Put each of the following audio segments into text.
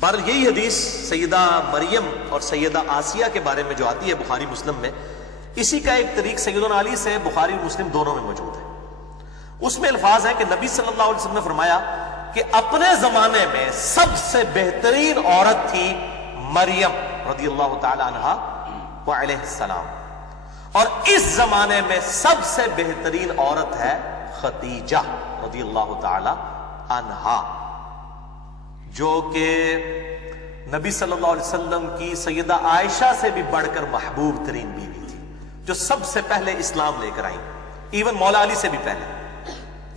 بہرحال یہی حدیث سیدہ مریم اور سیدہ آسیہ کے بارے میں جو آتی ہے بخاری مسلم میں، اسی کا ایک طریق سیدنا علی سے بخاری اور مسلم دونوں میں موجود ہے۔ اس میں الفاظ ہیں کہ نبی صلی اللہ علیہ وسلم نے فرمایا کہ اپنے زمانے میں سب سے بہترین عورت تھی مریم رضی اللہ تعالی عنہا وعلیہ السلام، اور اس زمانے میں سب سے بہترین عورت ہے خدیجہ رضی اللہ تعالی عنہا، جو کہ نبی صلی اللہ علیہ وسلم کی سیدہ عائشہ سے بھی بڑھ کر محبوب ترین بیوی تھی، جو سب سے پہلے اسلام لے کر آئیں، ایون مولا علی سے بھی پہلے۔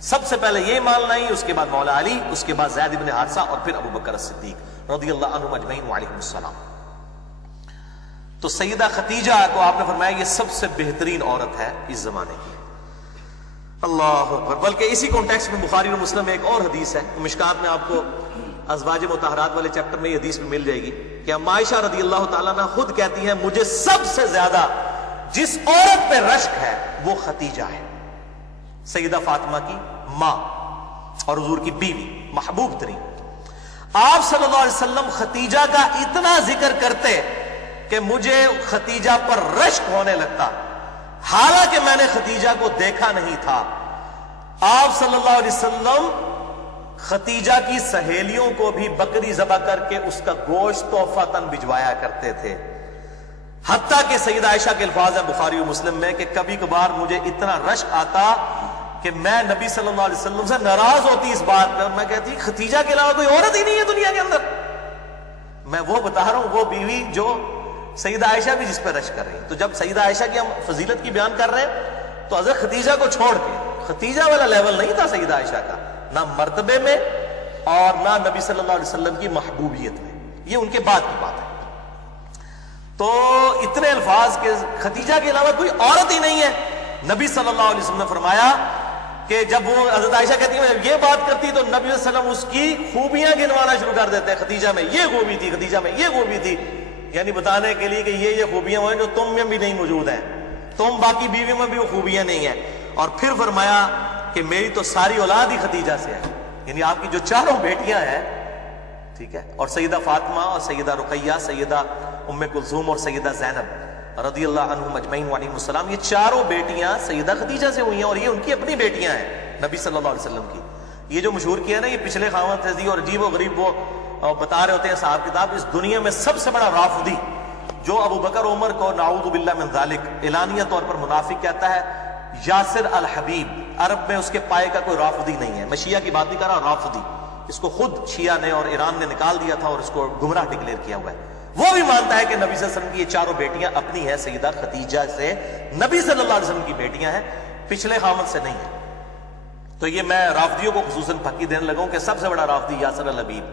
سب سے پہلے یہ مان لائی، اس کے بعد مولا علی، اس کے بعد زید بن حارثہ، اور پھر ابو بکر الصدیق رضی اللہ عنہم اجمعین وعلیہم السلام۔ تو سیدہ خدیجہ کو آپ نے فرمایا یہ سب سے بہترین عورت ہے اس زمانے کی۔ اللہ اکبر۔ بلکہ اسی کانٹیکسٹ میں بخاری اور مسلم میں ایک اور حدیث ہے، مشکات میں آپ کو ازواج مطہرات والے چیپٹر میں یہ حدیث میں مل جائے گی، کہ اما عائشہ رضی اللہ تعالیٰ عنہ خود کہتی ہیں مجھے سب سے زیادہ جس عورت پہ رشک ہے وہ خدیجہ ہے، سیدہ فاطمہ کی ماں اور حضور کی بیوی، محبوب ترین۔ آپ صلی اللہ علیہ وسلم خدیجہ کا اتنا ذکر کرتے کہ مجھے خدیجہ پر رشک ہونے لگتا، حالانکہ میں نے خدیجہ کو دیکھا نہیں تھا۔ آپ صلی اللہ علیہ وسلم خدیجہ کی سہیلیوں کو بھی بکری ذبح کر کے اس کا گوشت تحفتاً بھجوایا کرتے تھے، حتیٰ کہ سیدہ عائشہ کے الفاظ ہیں بخاری و مسلم میں کہ کبھی کبھار مجھے اتنا رشک آتا کہ میں نبی صلی اللہ علیہ وسلم سے ناراض ہوتی اس بات پر، میں کہتی خدیجہ کے علاوہ کوئی عورت ہی نہیں ہے دنیا کے اندر۔ میں وہ بتا رہا ہوں وہ بیوی جو سیدہ عائشہ بھی جس پہ رشک کر رہی ہیں۔ تو جب سیدہ عائشہ کی ہم فضیلت کی بیان کر رہے ہیں تو حضرت خدیجہ کو چھوڑ کے، خدیجہ والا لیول نہیں تھا سیدہ عائشہ کا، نہ مرتبے میں اور نہ نبی صلی اللہ علیہ وسلم کی محبوبیت میں، یہ ان کے بعد کی بات ہے۔ تو اتنے الفاظ کہ خدیجہ کے علاوہ کوئی عورت ہی نہیں ہے۔ نبی صلی اللہ علیہ وسلم نے فرمایا کہ جب وہ حضرت عائشہ کہتی ہے یہ بات کرتی تو نبی صلی اللہ علیہ وسلم اس کی خوبیاں گنوانا شروع کر دیتے ہیں، خدیجہ میں یہ خوبی تھی، خدیجہ میں یہ خوبی تھی، یعنی بتانے کے لیے کہ یہ خوبیاں ہیں جو تم میں بھی نہیں موجود ہیں، تم باقی بیویوں میں بھی وہ خوبیاں نہیں ہیں۔ اور پھر فرمایا کہ میری تو ساری اولاد ہی خدیجہ سے ہے، یعنی آپ کی جو چاروں بیٹیاں ہیں، ٹھیک ہے، اور سیدہ فاطمہ اور سیدہ رقیہ، سیدہ ام کلثوم اور سیدہ زینب رضی اللہ عنہم اجمعین وعلیہم السلام، یہ چاروں بیٹیاں سیدہ خدیجہ سے ہوئی ہیں، اور یہ ان کی اپنی بیٹیاں ہیں نبی صلی اللہ علیہ وسلم کی۔ یہ جو مشہور کیا ہے نا، یہ پچھلے خاوند تھے اور عجیب و غریب وہ بتا رہے ہوتے ہیں صاحب کتاب، اس دنیا میں سب سے بڑا رافضی جو ابو بکر عمر کو نعوذ باللہ من ذالک اعلانیہ طور پر منافق کہتا ہے، یاسر الحبیب، عرب میں اس کے پائے کا کوئی رافضی نہیں ہے۔ میں شیعہ کی بات نہیں کر رہا، رافضی، اس کو خود شیعہ نے اور ایران نے نکال دیا تھا اور اس کو گمراہ ڈکلیئر کیا ہوا ہے۔ وہ بھی مانتا ہے کہ نبی صلی اللہ علیہ وسلم کی یہ چاروں بیٹیاں اپنی ہیں، سیدہ خدیجہ سے نبی صلی اللہ علیہ وسلم کی بیٹیاں ہیں، پچھلے خامد سے نہیں ہیں۔ تو یہ میں رافضیوں کو خصوصاً پھکی دینے لگا ہوں کہ سب سے بڑا رافضی یاسر الحبیب،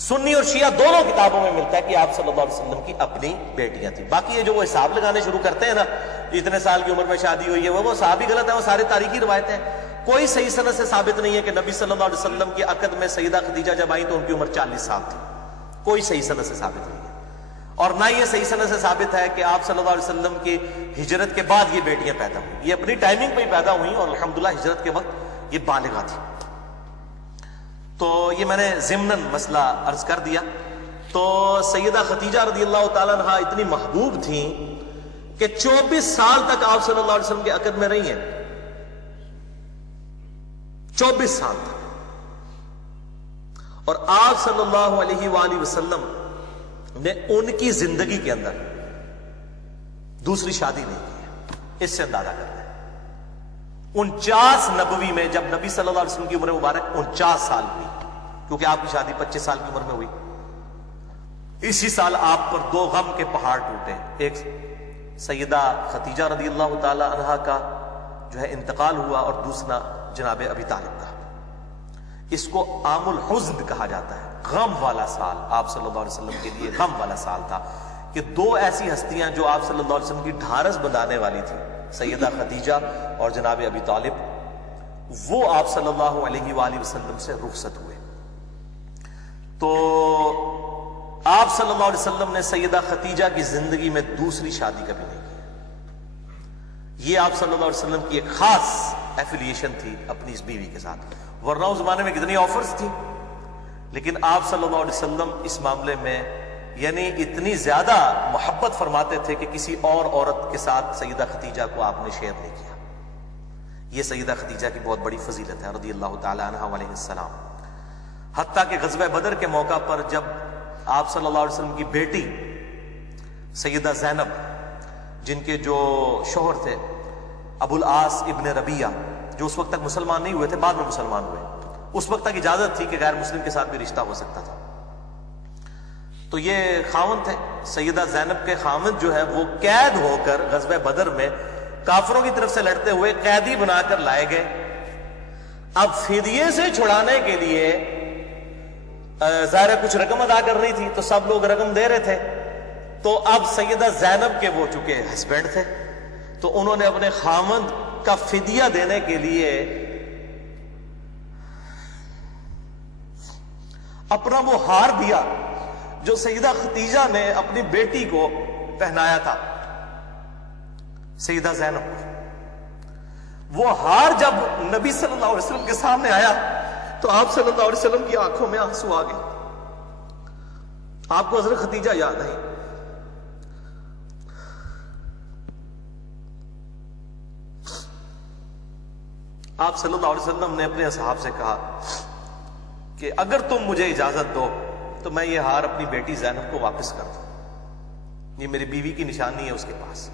سنی اور شیعہ دونوں کتابوں میں ملتا ہے کہ آپ صلی اللہ علیہ وسلم کی اپنی بیٹیاں تھیں۔ باقی یہ جو وہ حساب لگانے شروع کرتے ہیں نا، اتنے سال کی عمر میں شادی ہوئی ہے، وہ صحابی غلط ہے، وہ سارے تاریخی روایتیں ہیں۔ کوئی صحیح سند سے ثابت نہیں ہے کہ نبی صلی اللہ علیہ وسلم کی عقد میں سیدہ خدیجہ جب آئیں تو ان کی عمر 40 سال تھی، کوئی صحیح سند سے ثابت نہیں ہے۔ اور نہ یہ صحیح سند سے ثابت ہے کہ آپ صلی اللہ علیہ وسلم کی ہجرت کے بعد یہ بیٹیاں پیدا ہوئیں، یہ اپنی ٹائمنگ پہ ہی پیدا ہوئیں اور الحمدللہ ہجرت کے وقت یہ بالغہ تھی۔ تو یہ میں نے ضمناً مسئلہ عرض کر دیا۔ تو سیدہ خدیجہ رضی اللہ تعالیٰ عنہ اتنی محبوب تھیں کہ 24 سال تک آپ صلی اللہ علیہ وسلم کے عقد میں رہی ہیں، 24 سال تک، اور آپ صلی اللہ علیہ وآلہ وسلم نے ان کی زندگی کے اندر دوسری شادی نہیں کی۔ اس سے اندازہ کرتے ہیں 49 نبوی میں جب نبی صلی اللہ علیہ وسلم کی عمر مبارک 49 سال ہوئی، کیونکہ آپ کی شادی 25 سال کی عمر میں ہوئی، اسی سال آپ پر 2 غم کے پہاڑ ٹوٹے، ایک سیدہ خدیجہ رضی اللہ تعالی عنہا کا جو ہے انتقال ہوا، اور دوسرا جناب ابی طالب کا۔ اس کو عام الحزن کہا جاتا ہے، غم والا سال آپ صلی اللہ علیہ وسلم کے لیے غم والا سال تھا، کہ 2 ایسی ہستیاں جو آپ صلی اللہ علیہ وسلم کی ڈھارس بندھانے والی تھی، سیدہ خدیجہ اور جناب ابی طالب، وہ آپ صلی اللہ علیہ وآلہ وسلم سے رخصت ہوئے۔ تو آپ صلی اللہ علیہ وسلم نے سیدہ خدیجہ کی زندگی میں دوسری شادی کبھی نہیں کی۔ یہ آپ صلی اللہ علیہ وسلم کی ایک خاص ایفیلیشن تھی اپنی اس بیوی کے ساتھ، ورنہ اس زمانے میں کتنی آفرز تھی، لیکن آپ صلی اللہ علیہ وسلم اس معاملے میں یعنی اتنی زیادہ محبت فرماتے تھے کہ کسی اور عورت کے ساتھ سیدہ خدیجہ کو آپ نے شیئر نہیں کیا. یہ سیدہ خدیجہ کی بہت بڑی فضیلت ہے رضی اللہ تعالی عنہ علیہ السلام. حتیٰ کہ غزوہ بدر کے موقع پر جب آپ صلی اللہ علیہ وسلم کی بیٹی سیدہ زینب، جن کے جو شوہر تھے ابو العاص ابن ربیعہ، جو اس وقت تک مسلمان نہیں ہوئے تھے، بعد میں مسلمان ہوئے، اس وقت تک اجازت تھی کہ غیر مسلم کے ساتھ بھی رشتہ ہو سکتا تھا. تو یہ خاوند تھے، سیدہ زینب کے خاوند جو ہے وہ قید ہو کر غزوہ بدر میں کافروں کی طرف سے لڑتے ہوئے قیدی بنا کر لائے گئے. اب فدیے سے چھڑانے کے لیے ظاہر کچھ رقم ادا کرنی تھی تو سب لوگ رقم دے رہے تھے. تو اب سیدہ زینب کے وہ چونکہ ہسبینڈ تھے تو انہوں نے اپنے خاوند کا فدیہ دینے کے لیے اپنا وہ ہار دیا جو سیدہ خدیجہ نے اپنی بیٹی کو پہنایا تھا سیدہ زینب کو. وہ ہار جب نبی صلی اللہ علیہ وسلم کے سامنے آیا تو آپ صلی اللہ علیہ وسلم کی آنکھوں میں آنسو آ گئے. آپ کو حضرت خدیجہ یاد آئی. آپ صلی اللہ علیہ وسلم نے اپنے اصحاب سے کہا کہ اگر تم مجھے اجازت دو تو میں یہ ہار اپنی بیٹی زینب کو واپس کر دوں، یہ میری بیوی کی نشانی ہے اس کے پاس.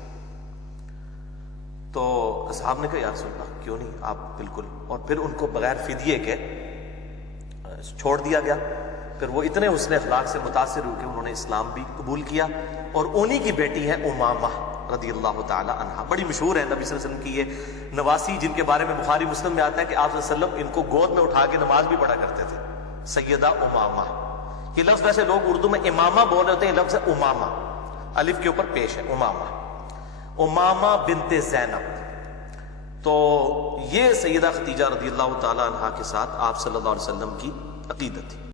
تو اصحاب نے کہا یا رسول اللہ کیوں نہیں، آپ بالکل. اور پھر ان کو بغیر فدیے کے چھوڑ دیا گیا. پھر وہ اتنے حسن اخلاق سے متاثر ہو کہ انہوں نے اسلام بھی قبول کیا. اور انہی کی بیٹی ہے امامہ رضی اللہ تعالی عنہا. بڑی مشہور ہے نبی صلی اللہ علیہ وسلم کی یہ نواسی، جن کے بارے میں بخاری مسلم میں آتا ہے کہ آپ صلی اللہ علیہ وسلم ان کو گود میں اٹھا کے نماز بھی پڑھا کرتے تھے. سیدہ امامہ، یہ لفظ ویسے لوگ اردو میں امامہ بول رہے ہوتے ہیں، یہ لفظ ہے امامہ، الف کے اوپر پیش ہے امامہ، امامہ بنت زینب. تو یہ سیدہ خدیجہ رضی اللہ تعالی عنہا کے ساتھ آپ صلی اللہ علیہ وسلم کی عقیدت تھی.